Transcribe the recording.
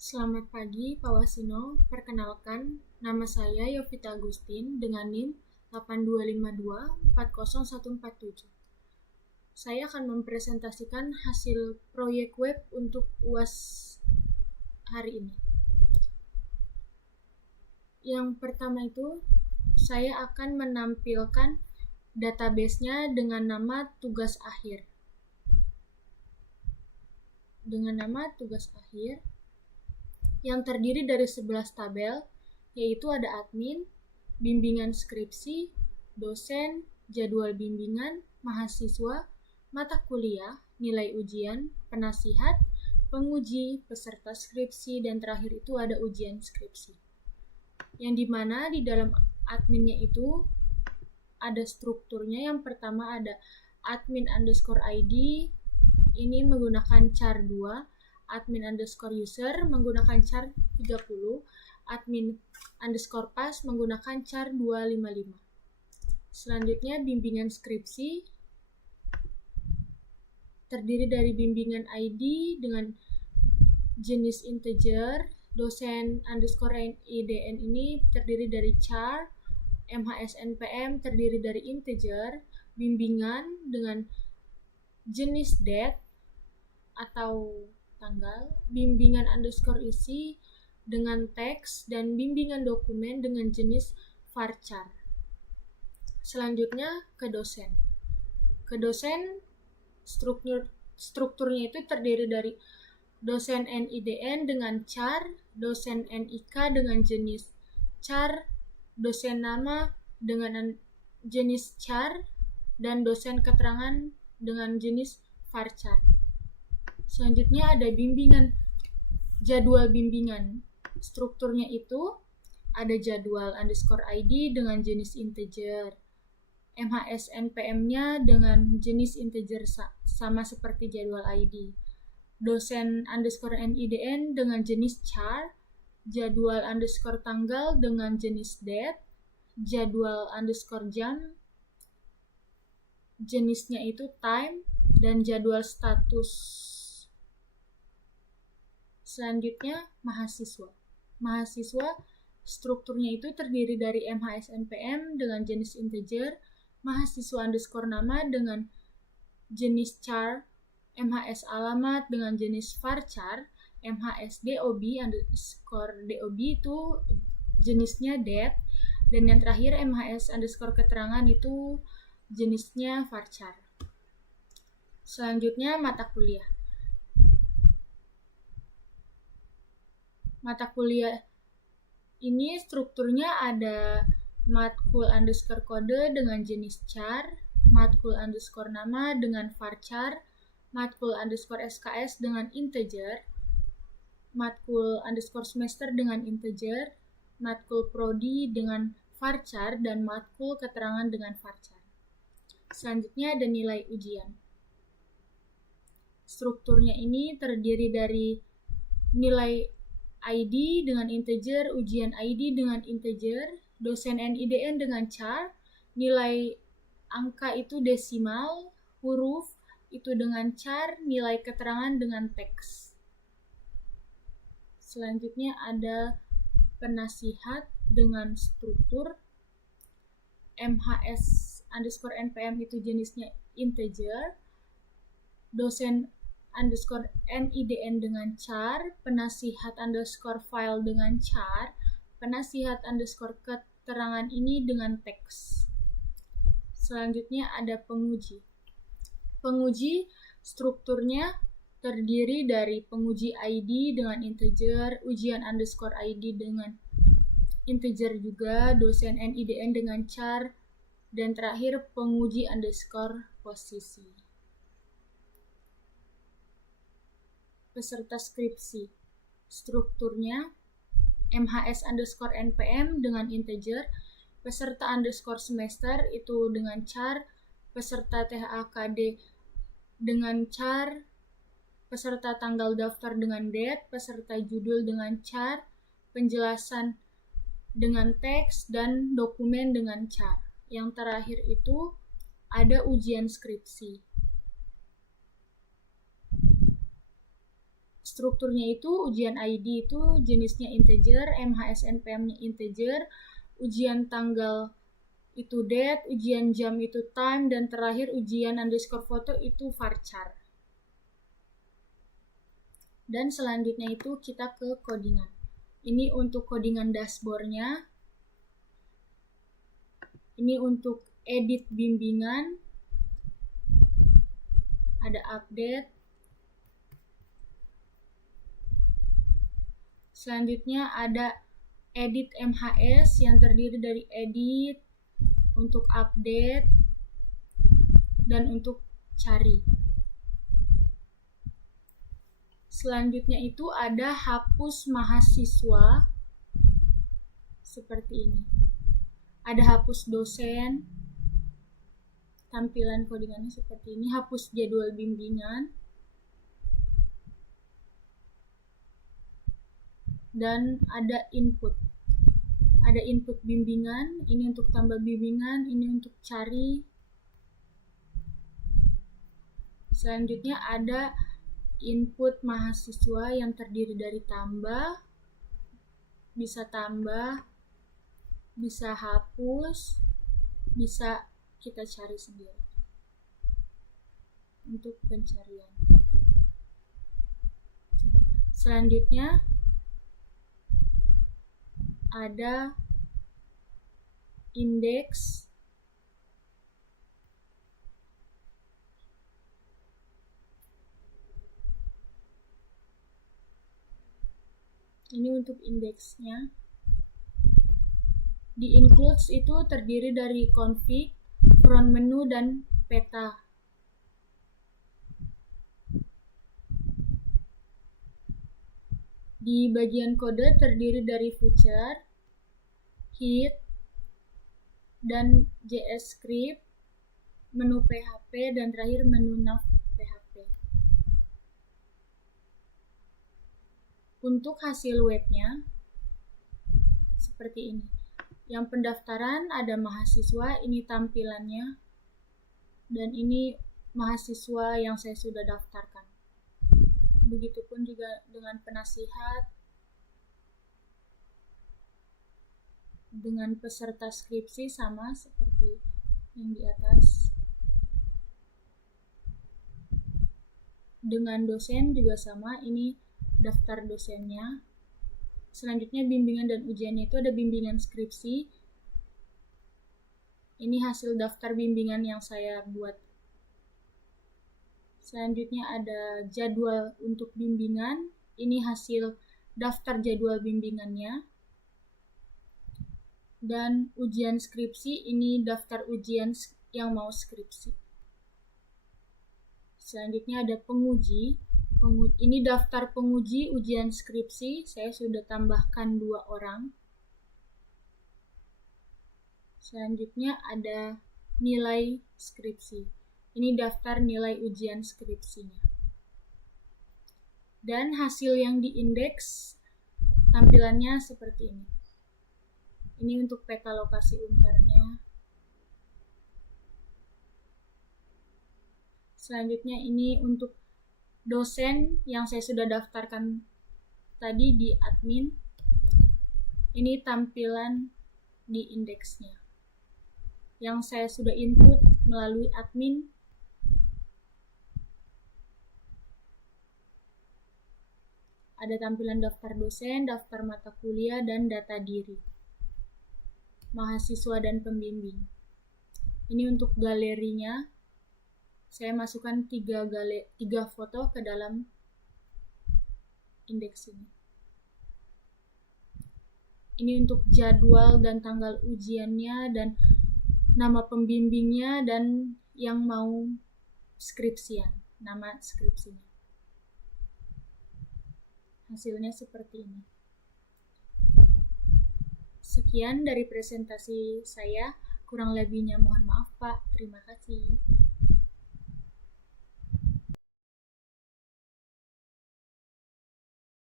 Selamat pagi, Pak Wasino. Perkenalkan, nama saya Yovita Agustin dengan NIM 8252404147. Saya akan mempresentasikan hasil proyek web untuk UAS hari ini. Yang pertama itu, saya akan menampilkan database-nya dengan nama tugas akhir. Yang terdiri dari 11 tabel, yaitu ada admin, bimbingan skripsi, dosen, jadwal bimbingan, mahasiswa, mata kuliah, nilai ujian, penasihat, penguji, peserta skripsi, dan terakhir itu ada ujian skripsi. Yang dimana di dalam adminnya itu ada strukturnya. Yang pertama ada admin_id, ini menggunakan char 2, admin_user menggunakan char 30, admin_pas menggunakan char 255. Selanjutnya bimbingan skripsi terdiri dari bimbingan ID dengan jenis integer, dosen_IDN ini terdiri dari char, MHS_NPM terdiri dari integer, bimbingan dengan jenis date atau tanggal, bimbingan_isi dengan teks, dan bimbingan dokumen dengan jenis varchar. Selanjutnya ke dosen. Strukturnya itu terdiri dari dosen NIDN dengan char, dosen NIK dengan jenis char, dosen nama dengan jenis char, dan dosen keterangan dengan jenis varchar. Selanjutnya ada jadwal bimbingan. Strukturnya itu ada jadwal_id dengan jenis integer, MHS_NPM-nya dengan jenis integer sama seperti jadwal ID, dosen_NIDN dengan jenis char, jadwal_tanggal dengan jenis date, jadwal_jam jenisnya itu time, dan jadwal status. Selanjutnya mahasiswa strukturnya itu terdiri dari MHS_NPM dengan jenis integer, mahasiswa_nama dengan jenis char, MHS alamat dengan jenis varchar, MHS_DOB itu jenisnya date, dan yang terakhir MHS_keterangan itu jenisnya varchar. Selanjutnya mata kuliah. Mata kuliah ini strukturnya ada matkul_kode dengan jenis char, matkul_nama dengan varchar, matkul_SKS dengan integer, matkul_semester dengan integer, matkul prodi dengan varchar, dan matkul keterangan dengan varchar. Selanjutnya ada nilai ujian. Strukturnya ini terdiri dari nilai ID dengan integer, ujian ID dengan integer, dosen NIDN dengan char, nilai angka itu desimal, huruf itu dengan char, nilai keterangan dengan teks. Selanjutnya ada penasihat dengan struktur MHS_NPM itu jenisnya integer, dosen_NIDN dengan char, penasihat_file dengan char, penasihat_keterangan ini dengan teks. Selanjutnya ada penguji. Penguji strukturnya terdiri dari penguji ID dengan integer, ujian_ID dengan integer juga, dosen NIDN dengan char, dan terakhir penguji_posisi. Peserta skripsi. Strukturnya MHS_NPM dengan integer, peserta_semester itu dengan char, peserta THKD dengan char, peserta tanggal daftar dengan date, peserta judul dengan char, penjelasan dengan teks, dan dokumen dengan char. Yang terakhir itu ada ujian skripsi. strukturnya itu ujian ID itu jenisnya integer, MHSNPM-nya integer, ujian tanggal itu date, ujian jam itu time, dan terakhir ujian underscore foto itu varchar. Dan selanjutnya itu kita ke codingan. Ini untuk codingan dashboard-nya. Ini untuk edit bimbingan. Ada update. Selanjutnya ada edit MHS yang terdiri dari edit, untuk update, dan untuk cari. Selanjutnya itu ada hapus mahasiswa seperti ini. Ada hapus dosen, tampilan codingannya seperti ini, hapus jadwal bimbingan, dan ada input. Ada input bimbingan, ini untuk tambah bimbingan, ini untuk cari. Selanjutnya ada input mahasiswa yang terdiri dari tambah, bisa hapus, bisa kita cari sendiri untuk pencarian. Selanjutnya ada indeks. Ini untuk indeksnya. Di includes itu terdiri dari config, front menu, dan peta. Di bagian kode terdiri dari feature, hit, dan JScript, menu PHP, dan terakhir menu nav PHP. Untuk hasil webnya seperti ini. Yang pendaftaran ada mahasiswa, ini tampilannya, dan ini mahasiswa yang saya sudah daftarkan. Begitupun juga dengan penasihat, dengan peserta skripsi sama seperti yang di atas. Dengan dosen juga sama, ini daftar dosennya. Selanjutnya bimbingan dan ujiannya itu ada bimbingan skripsi. Ini hasil daftar bimbingan yang saya buat. Selanjutnya ada jadwal untuk bimbingan. Ini hasil daftar jadwal bimbingannya. Dan ujian skripsi, ini daftar ujian yang mau skripsi. Selanjutnya ada penguji. Ini daftar penguji ujian skripsi, saya sudah tambahkan 2 orang. Selanjutnya ada nilai skripsi. Ini daftar nilai ujian skripsinya. Dan hasil yang diindeks tampilannya seperti ini. Ini untuk peta lokasi Untarnya. Selanjutnya ini untuk dosen yang saya sudah daftarkan tadi di admin. Ini tampilan di indeksnya yang saya sudah input melalui admin. Ada tampilan daftar dosen, daftar mata kuliah, dan data diri mahasiswa dan pembimbing. Ini untuk galerinya. Saya masukkan 3 foto ke dalam indeks ini. Ini untuk jadwal dan tanggal ujiannya, dan nama pembimbingnya, dan yang mau skripsian, nama skripsinya. Hasilnya seperti ini. Sekian dari presentasi saya. Kurang lebihnya mohon maaf, Pak. Terima kasih.